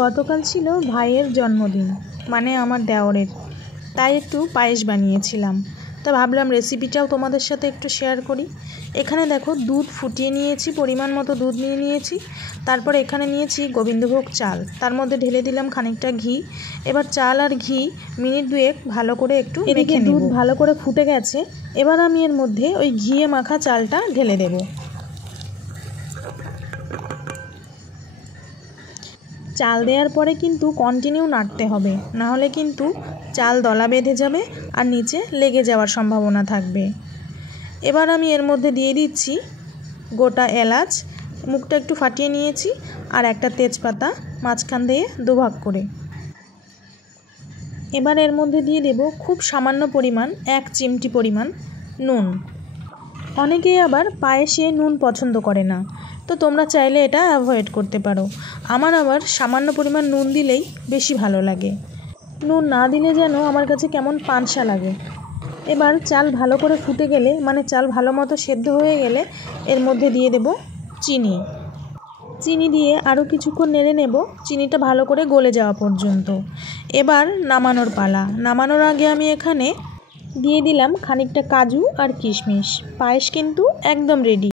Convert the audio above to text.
গতকাল ছিল ভাইয়ের জন্মদিন, মানে আমার দেওরের, তাই একটু পায়েস বানিয়েছিলাম। তো ভাবলাম রেসিপিটাও তোমাদের সাথে একটু শেয়ার করি। এখানে দেখো দুধ ফুটিয়ে নিয়েছি, পরিমাণ মতো দুধ নিয়ে নিয়েছি। তারপর এখানে নিয়েছি গোবিন্দভোগ চাল, তার মধ্যে ঢেলে দিলাম খানিকটা ঘি। এবার চাল আর ঘি মিনিট দুয়েক ভালো করে একটু মেখে নেব। দুধ ভালো করে ফুটে গেছে, এবার আমি এর মধ্যে ওই ঘিয়ে মাখা চালটা ঢেলে দেব। চাল দেওয়ার পরে কিন্তু কন্টিনিউ নাড়তে হবে, না হলে কিন্তু চাল দলা বেঁধে যাবে আর নিচে লেগে যাওয়ার সম্ভাবনা থাকবে। এবার আমি এর মধ্যে দিয়ে দিচ্ছি গোটা এলাচ, মুখটা একটু ফাটিয়ে নিয়েছি, আর একটা তেজপাতা মাঝখান দিয়ে দুভাগ করে। এবার এর মধ্যে দিয়ে দেব খুব সামান্য পরিমাণ, 1 চিমটি পরিমাণ নুন। অনেকেই আবার পায়েসে নুন পছন্দ করে না, তো তোমরা চাইলে এটা অ্যাভয়েড করতে পারো। আমার আবার সামান্য পরিমাণ নুন দিলেই বেশি ভালো লাগে, নুন না দিলে যেন আমার কাছে কেমন পানসা লাগে। এবার চাল ভালো করে ফুটে গেলে, মানে চাল ভালো মতো সেদ্ধ হয়ে গেলে এর মধ্যে দিয়ে দেব চিনি। চিনি দিয়ে আরও কিছুক্ষণ নেড়ে নেব, চিনিটা ভালো করে গলে যাওয়া পর্যন্ত। এবার নামানোর পালা। নামানোর আগে আমি এখানে দিয়ে দিলাম খানিকটা কাজু আর কিশমিশ। পায়েস কিন্তু একদম রেডি।